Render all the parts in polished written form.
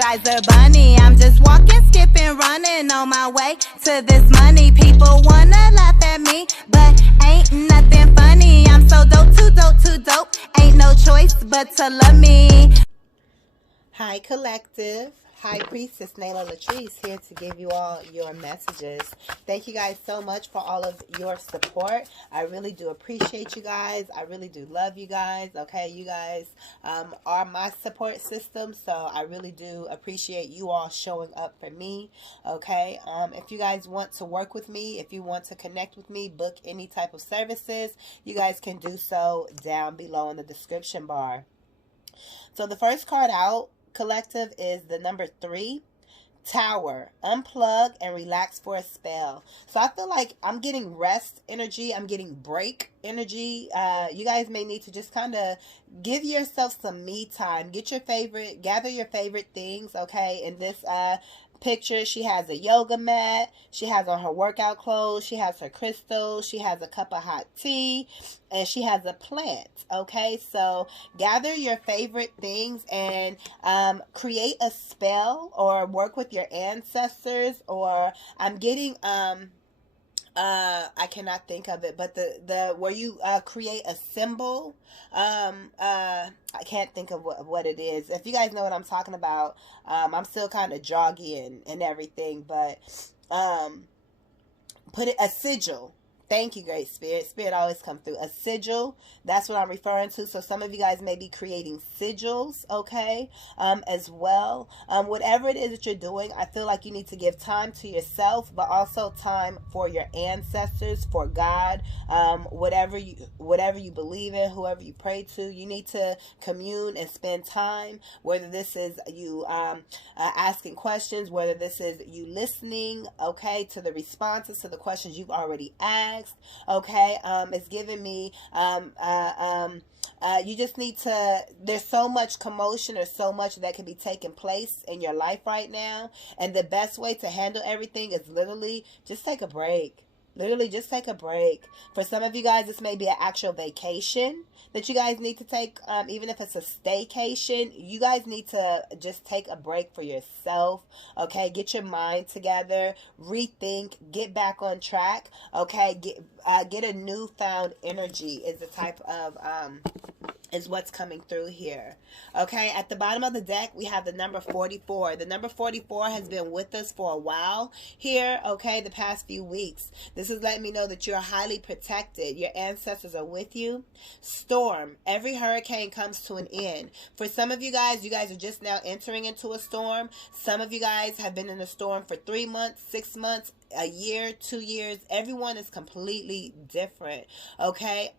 Energizer bunny. I'm just walking, skipping, running on my way to this money. People wanna laugh at me, but ain't nothing funny. I'm so dope, too dope, too dope. Ain't no choice but to love me. Hi, collective. High Priestess Nayla LATRICE here to give you all your messages. Thank you guys so much for all of your support. I really do appreciate you guys. I really do love you guys. Okay, you guys are my support system, so I really do appreciate you all showing up for me. Okay, if you guys want to work with me, if you want to connect with me, book any type of services, you guys can do so down below in the description bar. So the first card out, collective, is the number 3, Tower. Unplug and relax for a spell. So I feel like I'm getting rest energy. I'm getting break energy. You guys may need to just kind of give yourself some me time. Gather your favorite things, okay? In this picture, she has a yoga mat, she has on her workout clothes, she has her crystals, she has a cup of hot tea, and she has a plant. Okay, so gather your favorite things and create a spell or work with your ancestors, or I'm getting I cannot think of it, but the where you create a symbol. I can't think of what it is. If you guys know what I'm talking about, I'm still kind of joggy and everything, but put it a sigil. Thank you, Great Spirit. Spirit always come through. A sigil, that's what I'm referring to. So some of you guys may be creating sigils, okay, as well. Whatever it is that you're doing, I feel like you need to give time to yourself, but also time for your ancestors, for God, whatever you believe in, whoever you pray to. You need to commune and spend time, whether this is you asking questions, whether this is you listening, okay, to the responses to the questions you've already asked. Okay, it's giving me you just need to, there's so much commotion or so much that can be taking place in your life right now, and the best way to handle everything is literally just take a break. Literally just take a break. For some of you guys, this may be an actual vacation that you guys need to take. Even if it's a staycation, you guys need to just take a break for yourself. Okay, get your mind together, rethink, get back on track. Okay, get a newfound energy is the type of is what's coming through here. Okay, at the bottom of the deck, we have the number 44. The number 44 has been with us for a while here, okay, the past few weeks. This is letting me know that you're highly protected. Your ancestors are with you. Storm. Every hurricane comes to an end. For some of you guys are just now entering into a storm. Some of you guys have been in a storm for 3 months, 6 months, a year, 2 years. Everyone is completely different, okay?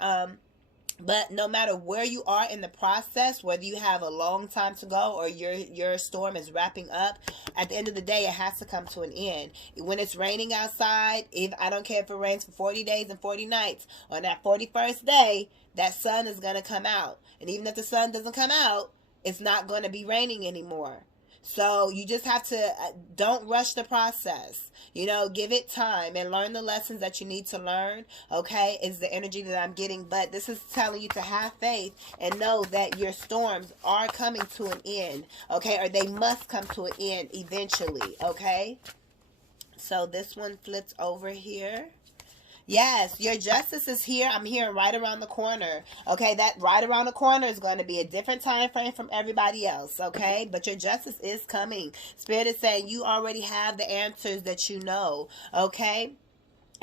But no matter where you are in the process, whether you have a long time to go or your storm is wrapping up, at the end of the day, it has to come to an end. When it's raining outside, I don't care if it rains for 40 days and 40 nights, on that 41st day, that sun is going to come out. And even if the sun doesn't come out, it's not going to be raining anymore. So you just have to, don't rush the process. You know, give it time and learn the lessons that you need to learn, okay, is the energy that I'm getting. But this is telling you to have faith and know that your storms are coming to an end, okay, or they must come to an end eventually, okay. So this one flips over here. Yes, your justice is here. I'm hearing right around the corner. Okay, that right around the corner is going to be a different time frame from everybody else. Okay, but your justice is coming. Spirit is saying you already have the answers that you know. Okay.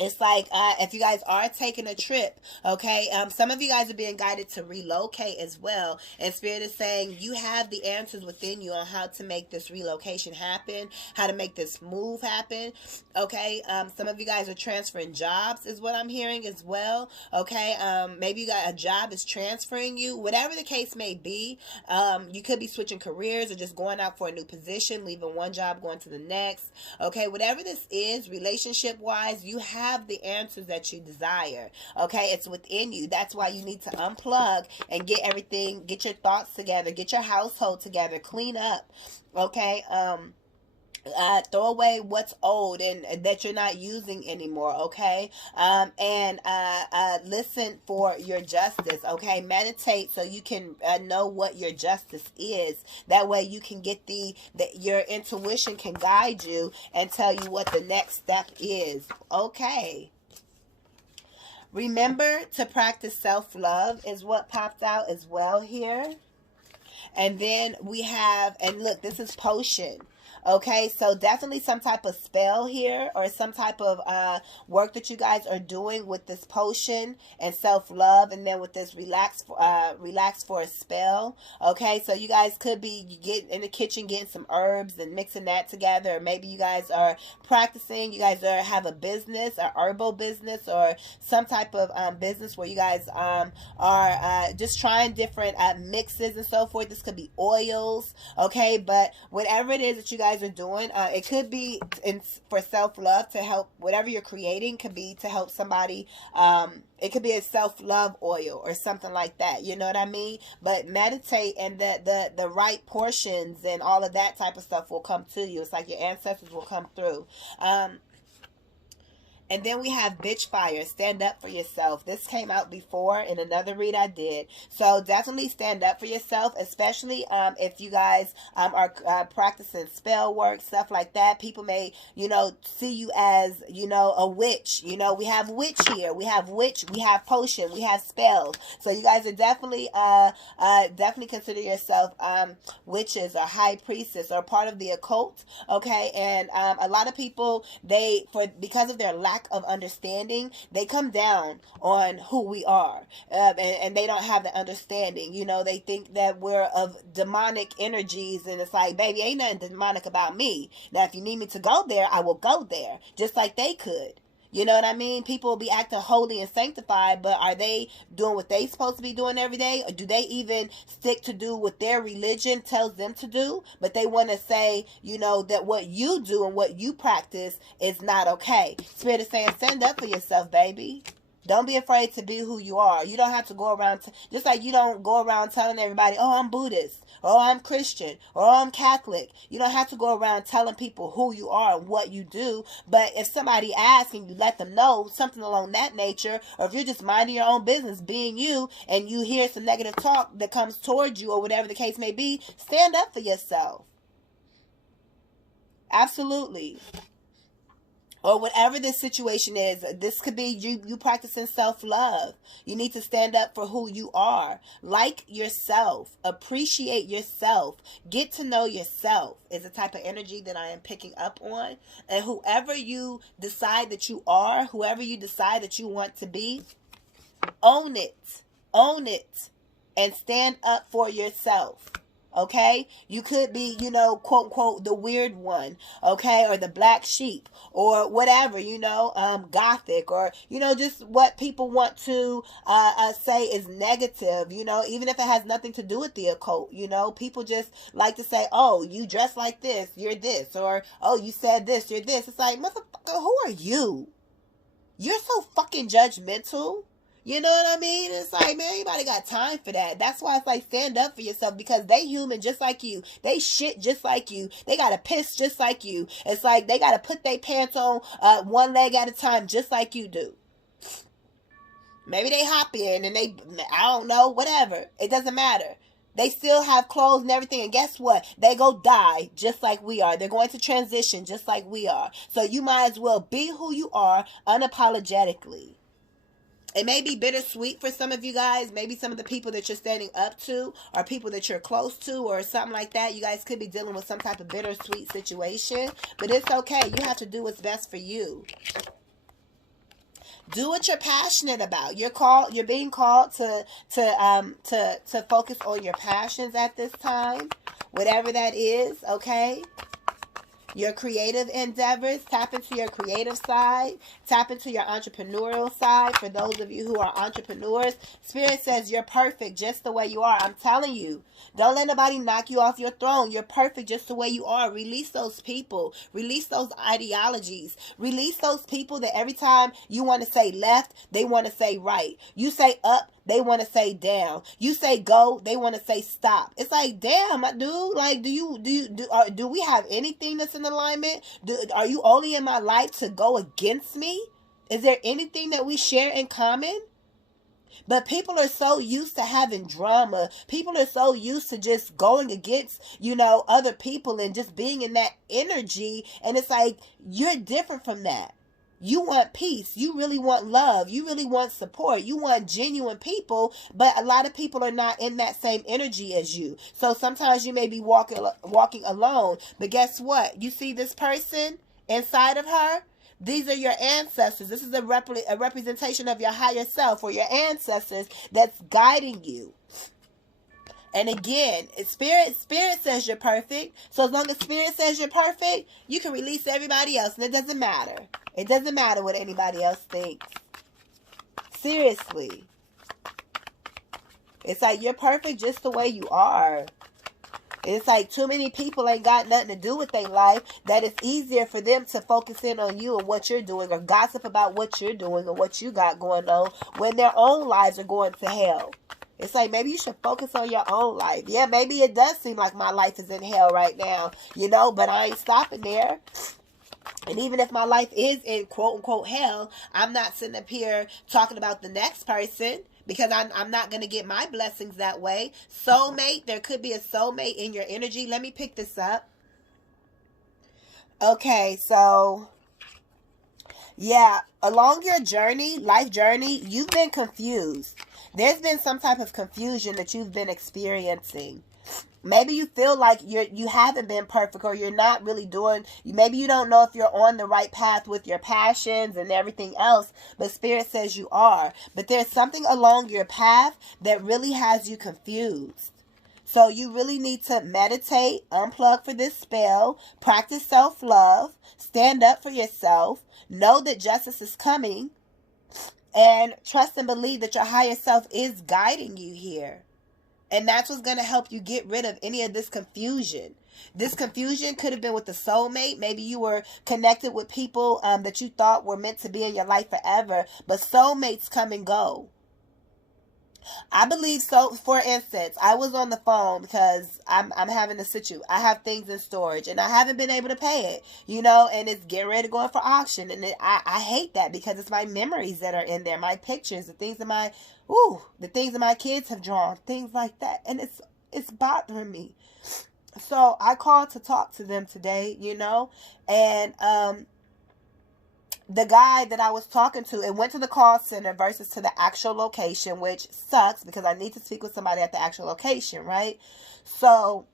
It's like if you guys are taking a trip, okay, some of you guys are being guided to relocate as well. And Spirit is saying you have the answers within you on how to make this relocation happen, how to make this move happen, okay. Some of you guys are transferring jobs is what I'm hearing as well, okay. Maybe you got a job is transferring you. Whatever the case may be, you could be switching careers or just going out for a new position, leaving one job, going to the next, okay. Whatever this is, relationship-wise, you have the answers that you desire, okay. It's within you. That's why you need to unplug and get everything, get your thoughts together, get your household together, clean up, okay. Throw away what's old and that you're not using anymore, okay? And listen for your justice, okay? Meditate so you can know what your justice is. That way you can get your intuition can guide you and tell you what the next step is, okay? Remember to practice self-love is what popped out as well here. And then we have, and look, this is potion. Okay, so definitely some type of spell here or some type of work that you guys are doing with this potion and self-love, and then with this relax for a spell. Okay, so you guys could be getting in the kitchen, getting some herbs and mixing that together, or maybe you guys are practicing, you guys have a business, a herbal business, or some type of business where you guys are just trying different mixes and so forth. This could be oils, okay, but whatever it is that you guys are doing, it could be for self-love, to help whatever you're creating, could be to help somebody. It could be a self-love oil or something like that, you know what I mean? But meditate, and the right portions and all of that type of stuff will come to you. It's like your ancestors will come through. And then we have bitch fire, stand up for yourself. This came out before in another read I did. So definitely stand up for yourself, especially if you guys are practicing spell work, stuff like that. People may, see you as, a witch. We have witch here. We have witch. We have potion. We have spells. So you guys are definitely consider yourself witches or high priestess or part of the occult. Okay. And a lot of people, because of their lack of understanding, they come down on who we are, and they don't have the understanding. They think that we're of demonic energies, and it's like, baby, ain't nothing demonic about me. Now, if you need me to go there, I will go there, just like they could. You know what I mean? People will be acting holy and sanctified, but are they doing what they supposed to be doing every day? Or do they even stick to do what their religion tells them to do? But they want to say, that what you do and what you practice is not okay. Spirit is saying, stand up for yourself, baby. Don't be afraid to be who you are. You don't have to go around, just like you don't go around telling everybody, oh, I'm Buddhist, or I'm Christian, or I'm Catholic. You don't have to go around telling people who you are and what you do. But if somebody asks and you let them know something along that nature, or if you're just minding your own business, being you, and you hear some negative talk that comes towards you, or whatever the case may be, stand up for yourself. Absolutely. Or whatever this situation is, this could be you practicing self-love. You need to stand up for who you are. Like yourself. Appreciate yourself. Get to know yourself is the type of energy that I am picking up on. And whoever you decide that you are, whoever you decide that you want to be, own it. Own it. And stand up for yourself. Okay, you could be, quote unquote, the weird one, okay, or the black sheep, or whatever, gothic, or just what people want to say is negative, even if it has nothing to do with the occult. People just like to say, oh, you dress like this, you're this, or oh, you said this, you're this. It's like, motherfucker, who are you? You're so fucking judgmental. You know what I mean? It's like, man, anybody got time for that? That's why it's like, stand up for yourself, because they human just like you. They shit just like you. They got to piss just like you. It's like they got to put their pants on one leg at a time just like you do. Maybe they hop in and I don't know, whatever. It doesn't matter. They still have clothes and everything. And guess what? They go die just like we are. They're going to transition just like we are. So you might as well be who you are unapologetically. It may be bittersweet for some of you guys. Maybe some of the people that you're standing up to are people that you're close to or something like that. You guys could be dealing with some type of bittersweet situation. But it's okay. You have to do what's best for you. Do what you're passionate about. You're being called to focus on your passions at this time. Whatever that is, okay? Your creative endeavors, tap into your creative side, tap into your entrepreneurial side. For those of you who are entrepreneurs, Spirit says you're perfect just the way you are. I'm telling you, don't let nobody knock you off your throne. You're perfect just the way you are. Release those people. Release those ideologies. Release those people that every time you want to say left, they want to say right. You say up, they want to say down. You say go, they want to say stop. It's like, damn, dude, like, do we have anything that's in alignment? Are you only in my life to go against me? Is there anything that we share in common? But people are so used to having drama. People are so used to just going against, other people and just being in that energy. And it's like, you're different from that. You want peace. You really want love. You really want support. You want genuine people. But a lot of people are not in that same energy as you. So sometimes you may be walking alone. But guess what? You see this person inside of her? These are your ancestors. This is a representation of your higher self or your ancestors that's guiding you. And again, spirit says you're perfect. So as long as spirit says you're perfect, you can release everybody else. And it doesn't matter. It doesn't matter what anybody else thinks. Seriously. It's like you're perfect just the way you are. It's like too many people ain't got nothing to do with their life that it's easier for them to focus in on you and what you're doing or gossip about what you're doing or what you got going on when their own lives are going to hell. It's like maybe you should focus on your own life. Yeah, maybe it does seem like my life is in hell right now, but I ain't stopping there. And even if my life is in quote unquote hell, I'm not sitting up here talking about the next person. Because I'm not going to get my blessings that way. Soulmate, there could be a soulmate in your energy. Let me pick this up. Okay, so, yeah, along your journey, life journey, you've been confused. There's been some type of confusion that you've been experiencing. Maybe you feel like you haven't been perfect or you're not really doing, maybe you don't know if you're on the right path with your passions and everything else, but Spirit says you are. But there's something along your path that really has you confused. So you really need to meditate, unplug for this spell, practice self-love, stand up for yourself, know that justice is coming, and trust and believe that your higher self is guiding you here. And that's what's going to help you get rid of any of this confusion. This confusion could have been with the soulmate. Maybe you were connected with people that you thought were meant to be in your life forever. But soulmates come and go. I believe so. For instance, I was on the phone because I'm having a situation. I have things in storage and I haven't been able to pay it, and it's getting ready to go in for auction. And I hate that because it's my memories that are in there, my pictures, the things that my kids have drawn, things like that. And it's bothering me. So I called to talk to them today, and the guy that I was talking to, it went to the call center versus to the actual location, which sucks because I need to speak with somebody at the actual location, right? So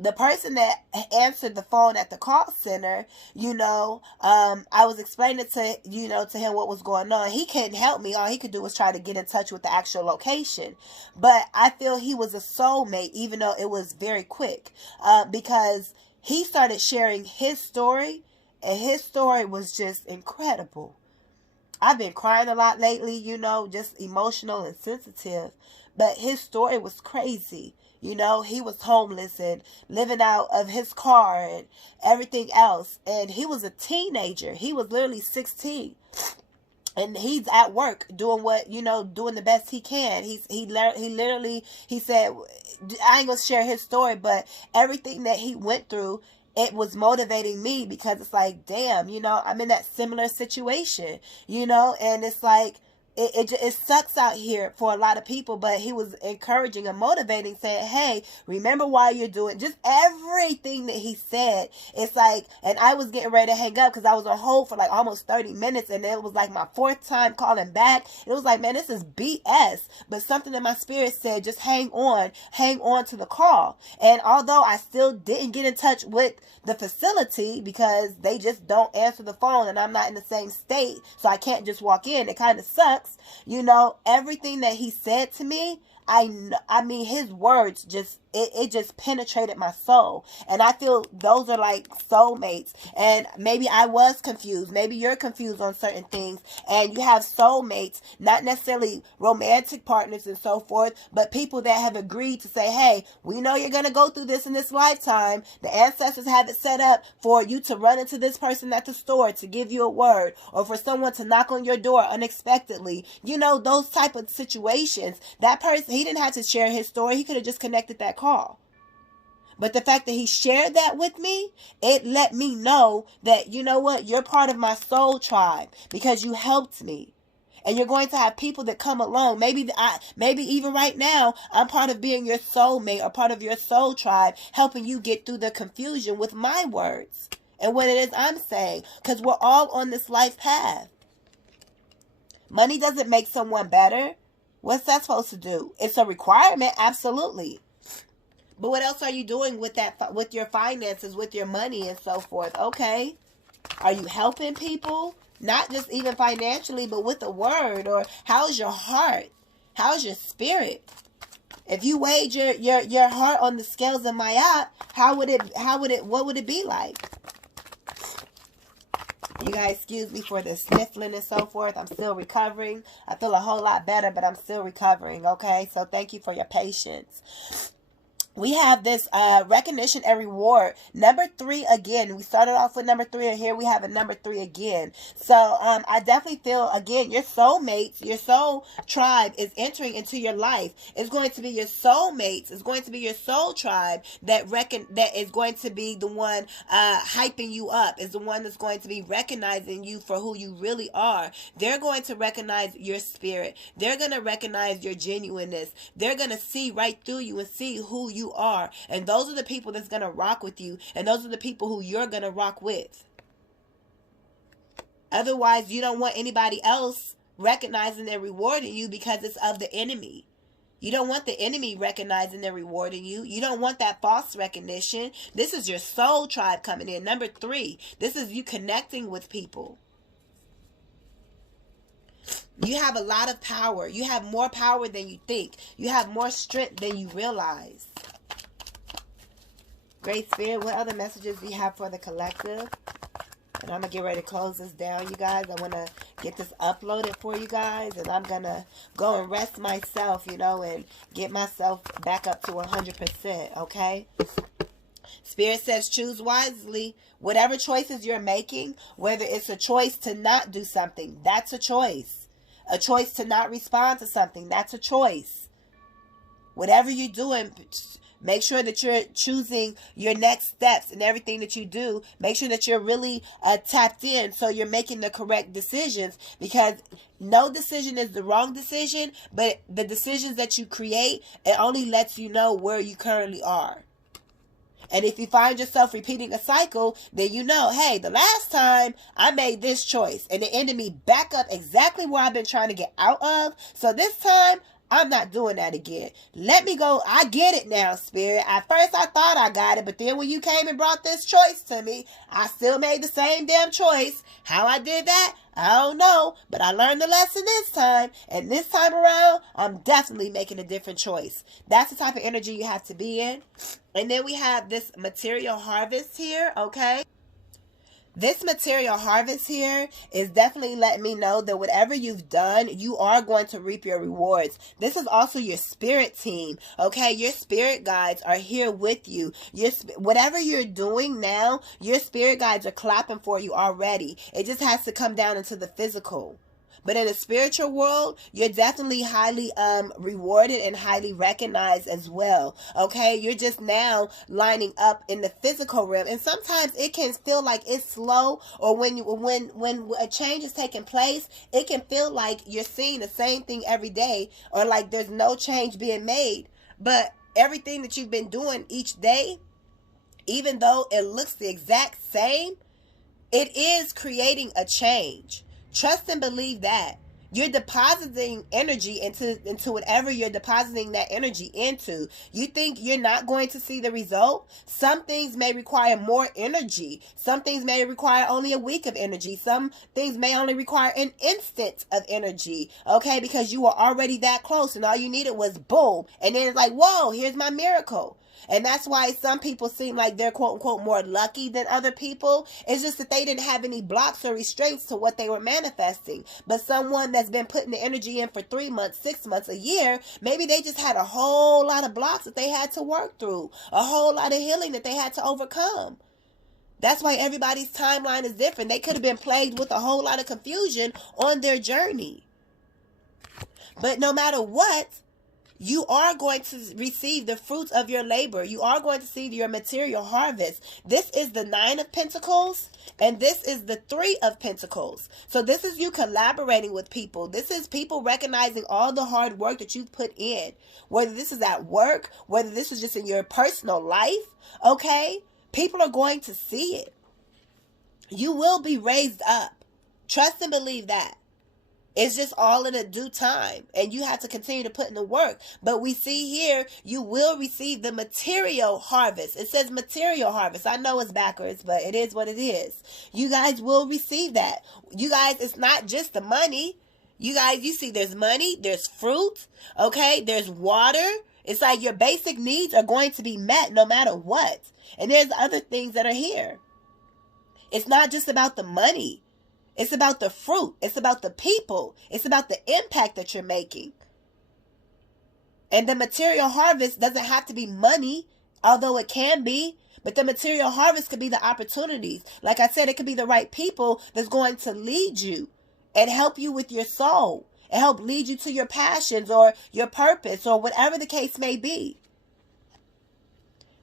the person that answered the phone at the call center, I was explaining to him what was going on. He couldn't help me. All he could do was try to get in touch with the actual location. But I feel he was a soulmate, even though it was very quick, because he started sharing his story. And his story was just incredible. I've been crying a lot lately, just emotional and sensitive. But his story was crazy. He was homeless and living out of his car and everything else. And he was a teenager. He was literally 16. And he's at work doing doing the best he can. He said, I ain't going to share his story, but everything that he went through, it was motivating me because it's like, damn, I'm in that similar situation, and it's like, it sucks out here for a lot of people, but he was encouraging and motivating, saying, hey, remember why you're doing just everything that he said. It's like, and I was getting ready to hang up because I was on hold for like almost 30 minutes, and it was like my 4th time calling back. It was like, man, this is BS. But something in my spirit said, just hang on to the call. And although I still didn't get in touch with the facility because they just don't answer the phone and I'm not in the same state, so I can't just walk in, it kind of sucks. Everything that he said to me, I mean, his words just, it just penetrated my soul. And I feel those are like soulmates. And maybe I was confused. Maybe you're confused on certain things. And you have soulmates, not necessarily romantic partners and so forth, but people that have agreed to say, hey, we know you're going to go through this in this lifetime. The ancestors have it set up for you to run into this person at the store to give you a word, or for someone to knock on your door unexpectedly. You know, those type of situations. That person, he didn't have to share his story. He could have just connected that call. But the fact that he shared that with me, it let me know that, you know what, you're part of my soul tribe because you helped me. And you're going to have people that come along. Maybe even right now, I'm part of being your soulmate or part of your soul tribe, helping you get through the confusion with my words and what it is I'm saying. Because we're all on this life path. Money doesn't make someone better. What's that supposed to do? It's a requirement, absolutely. But what else are you doing with that, with your finances, with your money and so forth? Okay. Are you helping people? Not just even financially, but with a word. Or how's your heart? How's your spirit? If you weighed your heart on the scales of Mngmt, what would it be like? You guys, excuse me for the sniffling and so forth. I'm still recovering. I feel a whole lot better, but I'm still recovering, okay? So thank you for your patience. We have this recognition and reward. Number 3 again. We started off with number 3, and here we have a number 3 again. So I definitely feel, again, your soulmates, your soul tribe is entering into your life. It's going to be your soulmates. It's going to be your soul tribe that is going to be the one hyping you up. Is the one that's going to be recognizing you for who you really are. They're going to recognize your spirit. They're going to recognize your genuineness. They're going to see right through you and see who you are. And those are the people that's going to rock with you. And those are the people who you're going to rock with. Otherwise, you don't want anybody else recognizing and rewarding you because it's of the enemy. You don't want the enemy recognizing and rewarding you. You don't want that false recognition. This is your soul tribe coming in. Number 3, this is you connecting with people. You have a lot of power. You have more power than you think. You have more strength than you realize. Great Spirit, what other messages do you have for the collective? And I'm going to get ready to close this down, you guys. I want to get this uploaded for you guys. And I'm going to go and rest myself, you know, and get myself back up to 100%, okay? Spirit says choose wisely. Whatever choices you're making, whether it's a choice to not do something, that's a choice. A choice to not respond to something, that's a choice. Whatever you're doing, make sure that you're choosing your next steps and everything that you do. Make sure that you're really tapped in so you're making the correct decisions, because no decision is the wrong decision, but the decisions that you create, it only lets you know where you currently are. And if you find yourself repeating a cycle, then you know, hey, the last time I made this choice and it ended me back up exactly where I've been trying to get out of. So this time, I'm not doing that again. Let me go. I get it now, Spirit. At first, I thought I got it, but then when you came and brought this choice to me, I still made the same damn choice. How I did that, I don't know, but I learned the lesson this time, and this time around, I'm definitely making a different choice. That's the type of energy you have to be in. And then we have this material harvest here, okay? This material harvest here is definitely letting me know that whatever you've done, you are going to reap your rewards. This is also your spirit team, okay? Your spirit guides are here with you. Whatever you're doing now, your spirit guides are clapping for you already. It just has to come down into the physical. But in the spiritual world, you're definitely highly rewarded and highly recognized as well. Okay, you're just now lining up in the physical realm, and sometimes it can feel like it's slow, or when a change is taking place, it can feel like you're seeing the same thing every day, or like there's no change being made. But everything that you've been doing each day, even though it looks the exact same, it is creating a change. Trust and believe that. You're depositing energy into whatever you're depositing that energy into. You think you're not going to see the result? Some things may require more energy. Some things may require only a week of energy. Some things may only require an instant of energy, okay? Because you were already that close and all you needed was boom. And then it's like, whoa, here's my miracle. And that's why some people seem like they're quote unquote more lucky than other people. It's just that they didn't have any blocks or restraints to what they were manifesting. But someone that's been putting the energy in for 3 months, 6 months, a year, maybe they just had a whole lot of blocks that they had to work through, a whole lot of healing that they had to overcome. That's why everybody's timeline is different. They could have been plagued with a whole lot of confusion on their journey. But no matter what, you are going to receive the fruits of your labor. You are going to see your material harvest. This is the 9 of Pentacles, and this is the 3 of Pentacles. So this is you collaborating with people. This is people recognizing all the hard work that you've put in. Whether this is at work, whether this is just in your personal life, okay? People are going to see it. You will be raised up. Trust and believe that. It's just all in a due time, and you have to continue to put in the work. But we see here, you will receive the material harvest. It says material harvest. I know it's backwards, but it is what it is. You guys will receive that. You guys, it's not just the money. You guys, you see there's money, there's fruit, okay? There's water. It's like your basic needs are going to be met no matter what. And there's other things that are here. It's not just about the money. It's about the fruit. It's about the people. It's about the impact that you're making. And the material harvest doesn't have to be money, although it can be. But the material harvest could be the opportunities. Like I said, it could be the right people that's going to lead you and help you with your soul and help lead you to your passions or your purpose or whatever the case may be.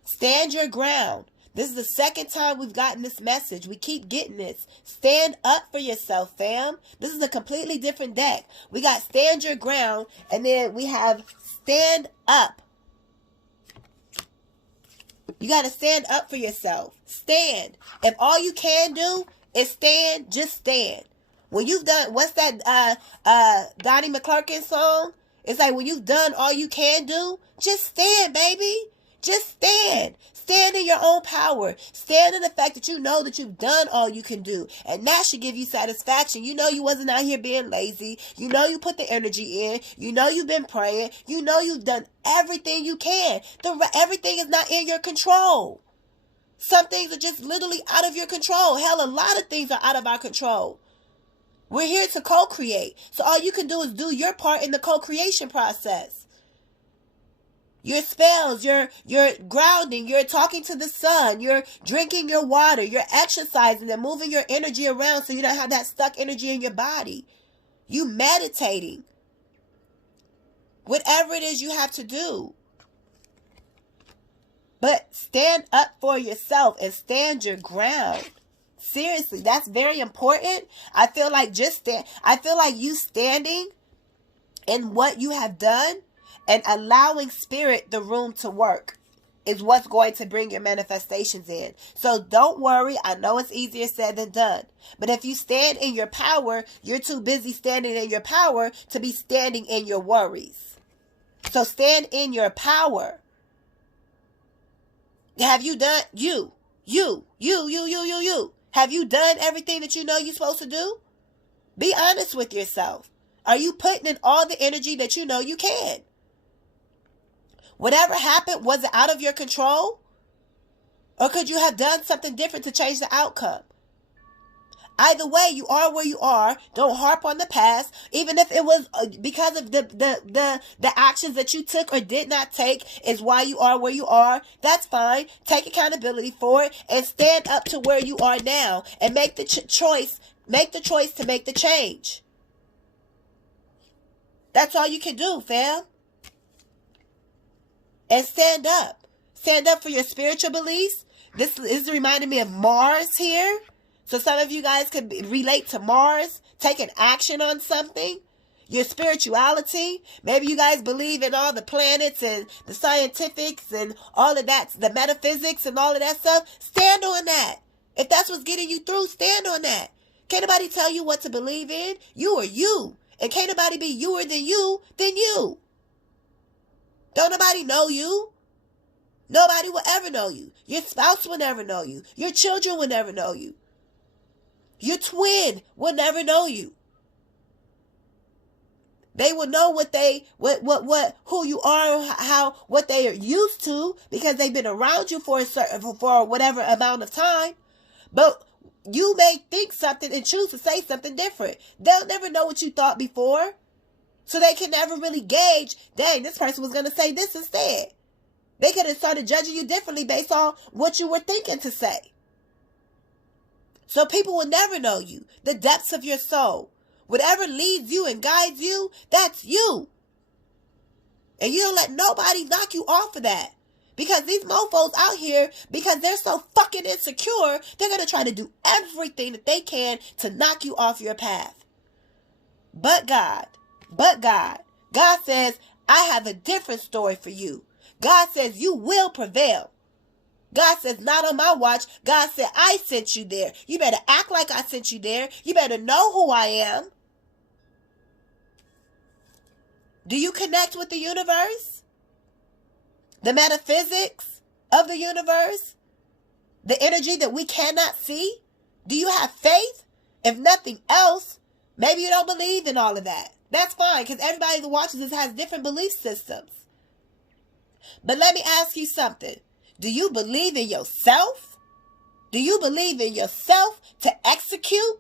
Stand your ground. This is the second time we've gotten this message. We keep getting this. Stand up for yourself, fam. This is a completely different deck. We got stand your ground, and then we have stand up. You got to stand up for yourself. Stand. If all you can do is stand, just stand. When you've done, what's that Donnie McClurkin song? It's like when you've done all you can do, just stand, baby. Just stand. Stand in your own power. Stand in the fact that you know that you've done all you can do. And that should give you satisfaction. You know you wasn't out here being lazy. You know you put the energy in. You know you've been praying. You know you've done everything you can. Everything is not in your control. Some things are just literally out of your control. Hell, a lot of things are out of our control. We're here to co-create. So all you can do is do your part in the co-creation process. Your spells, you're grounding, you're talking to the sun, you're drinking your water, you're exercising and moving your energy around so you don't have that stuck energy in your body. You meditating. Whatever it is you have to do. But stand up for yourself and stand your ground. Seriously, that's very important. I feel like you standing in what you have done and allowing spirit the room to work is what's going to bring your manifestations in. So don't worry. I know it's easier said than done. But if you stand in your power, you're too busy standing in your power to be standing in your worries. So stand in your power. Have you done you? Have you done everything that you know you're supposed to do? Be honest with yourself. Are you putting in all the energy that you know you can? Whatever happened, was it out of your control? Or could you have done something different to change the outcome? Either way, you are where you are. Don't harp on the past. Even if it was because of the actions that you took or did not take is why you are where you are. That's fine. Take accountability for it and stand up to where you are now and make the choice. Make the choice to make the change. That's all you can do, fam. And stand up. Stand up for your spiritual beliefs. This is reminding me of Mars here. So some of you guys could relate to Mars, taking action on something. Your spirituality. Maybe you guys believe in all the planets and the scientifics and all of that, the metaphysics and all of that stuff. Stand on that. If that's what's getting you through, stand on that. Can't nobody tell you what to believe in. You are you. And can't nobody be youer than you than you. Don't nobody know you. Nobody will ever know you. Your spouse will never know you. Your children will never know you. Your twin will never know you. They will know who you are, what they are used to, because they've been around you for whatever amount of time. But you may think something and choose to say something different. They'll never know what you thought before. So they can never really gauge, dang, this person was going to say this instead. They could have started judging you differently based on what you were thinking to say. So people will never know you, the depths of your soul. Whatever leads you and guides you, that's you. And you don't let nobody knock you off of that. Because these mofos out here, because they're so fucking insecure, they're going to try to do everything that they can to knock you off your path. But God says, I have a different story for you. God says you will prevail. God says, not on my watch. God said, I sent you there. You better act like I sent you there. You better know who I am. Do you connect with the universe? The metaphysics of the universe? The energy that we cannot see? Do you have faith? If nothing else, maybe you don't believe in all of that. That's fine, because everybody that watches this has different belief systems. But let me ask you something. Do you believe in yourself? Do you believe in yourself to execute?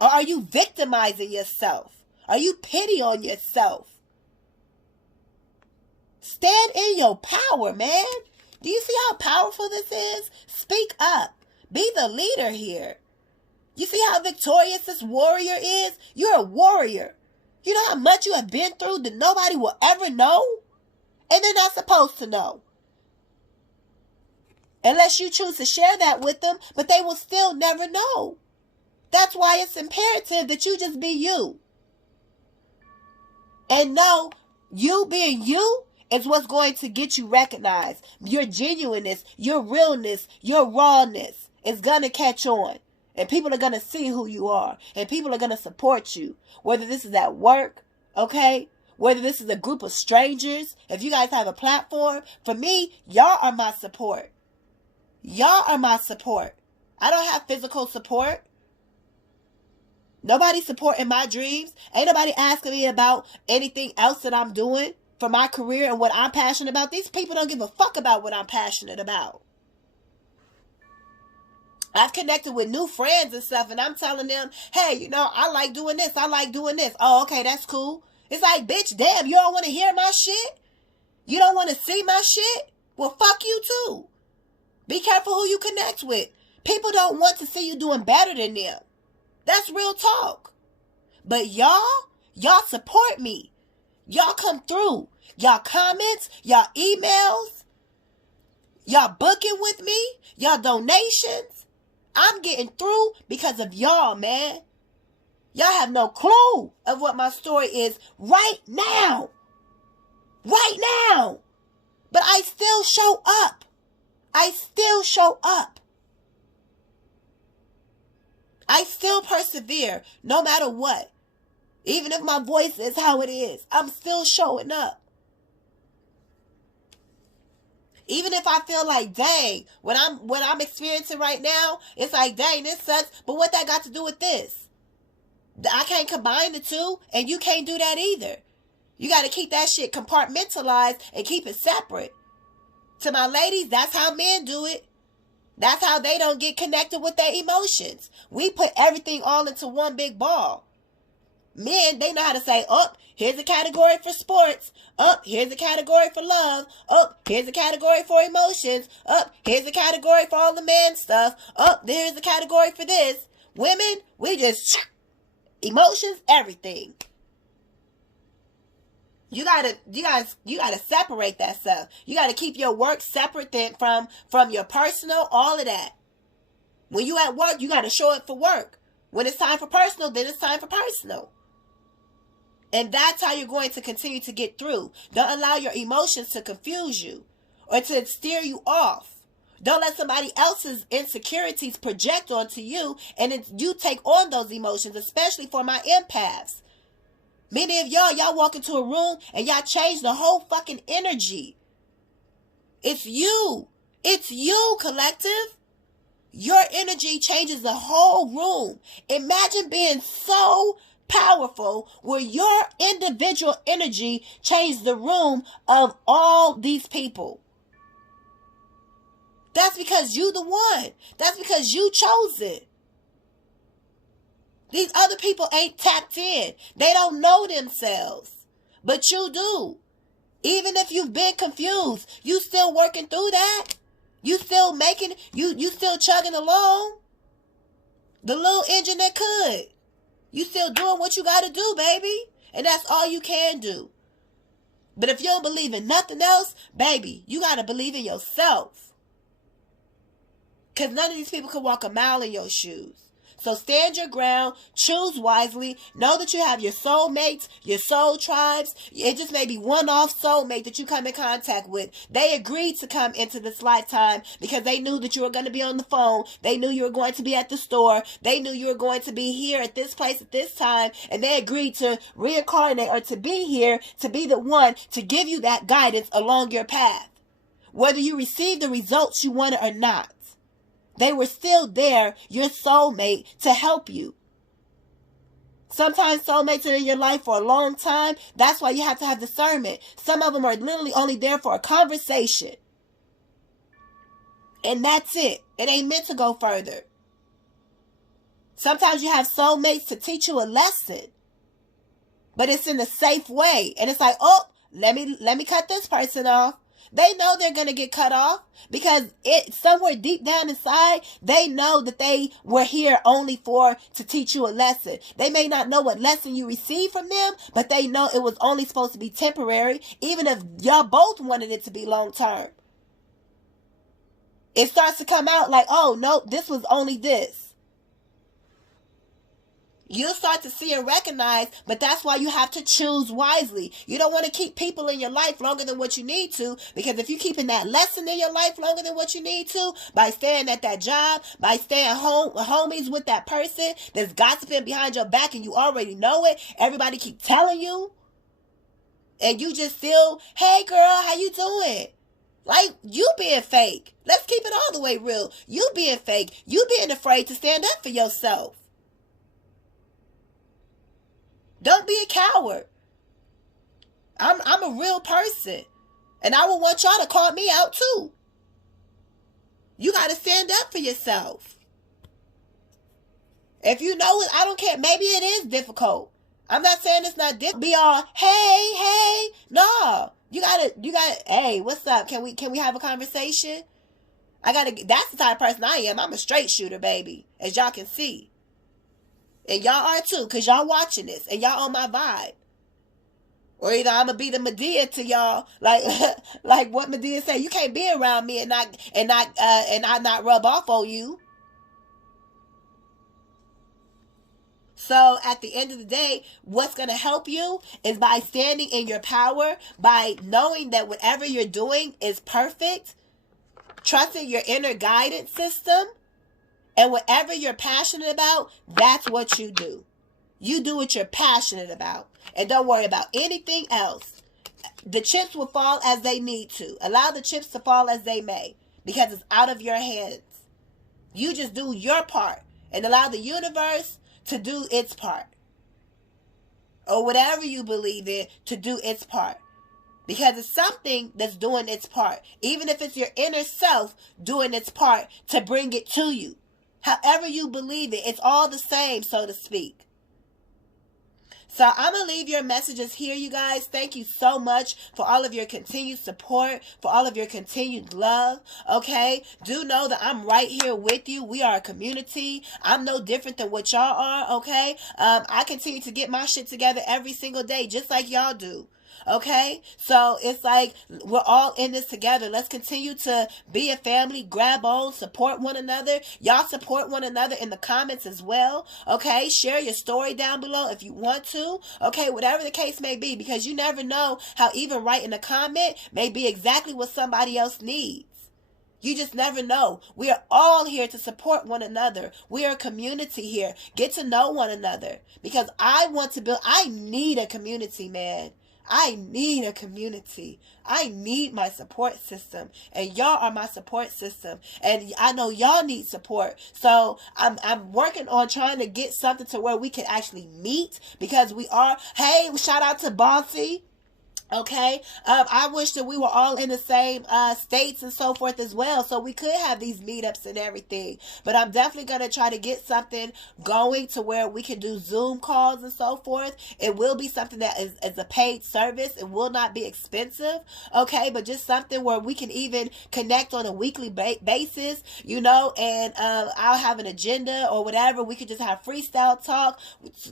Or are you victimizing yourself? Are you pity on yourself? Stand in your power, man. Do you see how powerful this is? Speak up. Be the leader here. You see how victorious this warrior is? You're a warrior. You know how much you have been through that nobody will ever know? And they're not supposed to know. Unless you choose to share that with them, but they will still never know. That's why it's imperative that you just be you. And know, you being you is what's going to get you recognized. Your genuineness, your realness, your rawness is going to catch on. And people are going to see who you are. And people are going to support you. Whether this is at work, okay? Whether this is a group of strangers. If you guys have a platform. For me, y'all are my support. Y'all are my support. I don't have physical support. Nobody supporting my dreams. Ain't nobody asking me about anything else that I'm doing for my career and what I'm passionate about. These people don't give a fuck about what I'm passionate about. I've connected with new friends and stuff, and I'm telling them, hey, you know, I like doing this. I like doing this. Oh, okay, that's cool. It's like, bitch, damn, you don't want to hear my shit? You don't want to see my shit? Well, fuck you too. Be careful who you connect with. People don't want to see you doing better than them. That's real talk. But y'all support me. Y'all come through. Y'all comments, y'all emails, y'all booking with me, y'all donations. I'm getting through because of y'all, man. Y'all have no clue of what my story is right now. Right now. But I still show up. I still show up. I still persevere no matter what. Even if my voice is how it is, I'm still showing up. Even if I feel like, dang, what I'm experiencing right now, it's like, dang, this sucks. But what that got to do with this? I can't combine the two, and you can't do that either. You got to keep that shit compartmentalized and keep it separate. To my ladies, that's how men do it. That's how they don't get connected with their emotions. We put everything all into one big ball. Men, they know how to say, oh, here's a category for sports. Oh, here's a category for love. Oh, here's a category for emotions. Oh, here's a category for all the man stuff. Oh, there's a category for this. Women, we just emotions, everything. You gotta separate that stuff. You gotta keep your work separate from your personal, all of that. When you at work, you gotta show up for work. When it's time for personal, then it's time for personal. And that's how you're going to continue to get through. Don't allow your emotions to confuse you or to steer you off. Don't let somebody else's insecurities project onto you and you take on those emotions, especially for my empaths. Many of y'all walk into a room and y'all change the whole fucking energy. It's you. It's you, collective. Your energy changes the whole room. Imagine being so powerful where your individual energy changed the room of all these people. That's because you the one. That's because you chose it. These other people ain't tapped in. They don't know themselves. But you do. Even if you've been confused, you still working through that. You still making, you still chugging along. The little engine that could. You still doing what you got to do, baby. And that's all you can do. But if you don't believe in nothing else, baby, you got to believe in yourself. Because none of these people can walk a mile in your shoes. So stand your ground, choose wisely, know that you have your soulmates, your soul tribes. It just may be one-off soulmate that you come in contact with. They agreed to come into this lifetime because they knew that you were going to be on the phone. They knew you were going to be at the store. They knew you were going to be here at this place at this time. And they agreed to reincarnate or to be here, to be the one to give you that guidance along your path. Whether you receive the results you wanted or not. They were still there, your soulmate, to help you. Sometimes soulmates are in your life for a long time. That's why you have to have discernment. Some of them are literally only there for a conversation. And that's it. It ain't meant to go further. Sometimes you have soulmates to teach you a lesson. But it's in a safe way. And it's like, oh, let me cut this person off. They know they're going to get cut off because somewhere deep down inside, they know that they were here only to teach you a lesson. They may not know what lesson you received from them, but they know it was only supposed to be temporary, even if y'all both wanted it to be long term. It starts to come out like, oh, no, this was only this. You'll start to see and recognize, but that's why you have to choose wisely. You don't want to keep people in your life longer than what you need to, because if you're keeping that lesson in your life longer than what you need to, by staying at that job, by staying home, homies with that person that's gossiping behind your back and you already know it, everybody keep telling you, and you just still, hey girl, how you doing? Like, you being fake. Let's keep it all the way real. You being fake. You being afraid to stand up for yourself. Don't be a coward. I'm a real person. And I would want y'all to call me out too. You got to stand up for yourself. If you know it, I don't care. Maybe it is difficult. I'm not saying it's not difficult. Be all, hey. No. You gotta, hey, what's up? Can we have a conversation? That's the type of person I am. I'm a straight shooter, baby. As y'all can see. And y'all are too, because y'all watching this. And y'all on my vibe. Or either I'm going to be the Medea to y'all. Like what Medea say. You can't be around me and I not rub off on you. So at the end of the day, what's going to help you is by standing in your power. By knowing that whatever you're doing is perfect. Trusting your inner guidance system. And whatever you're passionate about, that's what you do. You do what you're passionate about. And don't worry about anything else. The chips will fall as they need to. Allow the chips to fall as they may. Because it's out of your hands. You just do your part. And allow the universe to do its part. Or whatever you believe in to do its part. Because it's something that's doing its part. Even if it's your inner self doing its part to bring it to you. However you believe it, it's all the same, so to speak. So I'm going to leave your messages here, you guys. Thank you so much for all of your continued support, for all of your continued love, okay? Do know that I'm right here with you. We are a community. I'm no different than what y'all are, okay? I continue to get my shit together every single day, just like y'all do. Okay, so it's like we're all in this together. Let's continue to be a family, grab on, support one another. Y'all support one another in the comments as well. Okay, share your story down below if you want to. Okay, whatever the case may be, because you never know how even writing a comment may be exactly what somebody else needs. You just never know. We are all here to support one another. We are a community here. Get to know one another. Because I want to build, I need a community, man. I need a community. I need my support system. And y'all are my support system. And I know y'all need support. So I'm working on trying to get something to where we can actually meet. Because we are, hey, shout out to Bossy. Okay, I wish that we were all in the same states and so forth as well, so we could have these meetups and everything. But I'm definitely going to try to get something going to where we can do Zoom calls and so forth. It will be something that is a paid service. It will not be expensive, okay, but just something where we can even connect on a weekly basis, you know, and I'll have an agenda or whatever. We could just have freestyle talk,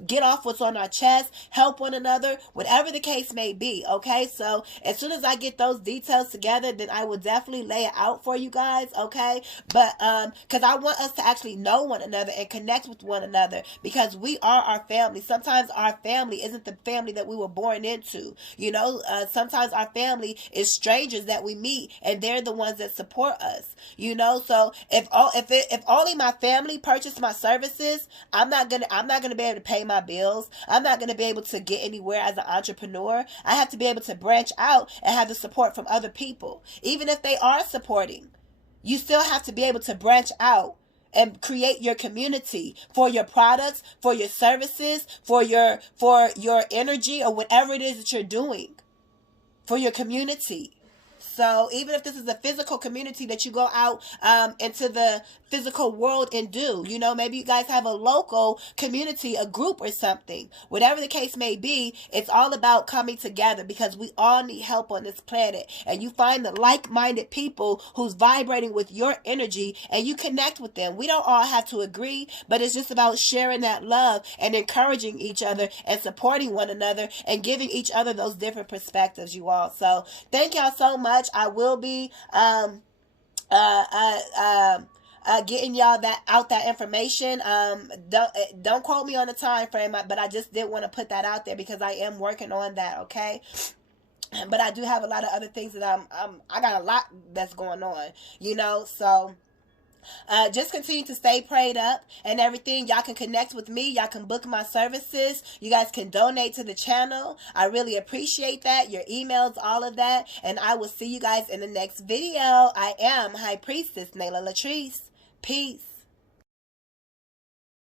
get off what's on our chest, help one another, whatever the case may be, okay? Okay, so as soon as I get those details together, then I will definitely lay it out for you guys, okay? But because I want us to actually know one another and connect with one another, because we are our family. Sometimes our family isn't the family that we were born into, you know. Sometimes our family is strangers that we meet, and they're the ones that support us, you know. So if only my family purchased my services, I'm not gonna be able to pay my bills. I'm not gonna be able to get anywhere as an entrepreneur. I have to be able to branch out and have the support from other people. Even if they are supporting, you still have to be able to branch out and create your community for your products, for your services, for your energy, or whatever it is that you're doing for your community. So even if this is a physical community that you go out into the physical world and do, you know, maybe you guys have a local community, a group or something, whatever the case may be, it's all about coming together, because we all need help on this planet. And you find the like-minded people who's vibrating with your energy, and you connect with them. We don't all have to agree, but it's just about sharing that love and encouraging each other and supporting one another and giving each other those different perspectives, you all. So thank y'all so much. I will be getting y'all that information. Don't quote me on the time frame, but I just did want to put that out there because I am working on that. Okay. But I do have a lot of other things that I got a lot that's going on, you know. So just continue to stay prayed up and everything. Y'all can connect with me. Y'all can book my services. You guys can donate to the channel. I really appreciate that. Your emails, all of that. And I will see you guys in the next video. I am High Priestess Nayla LATRICE. Peace.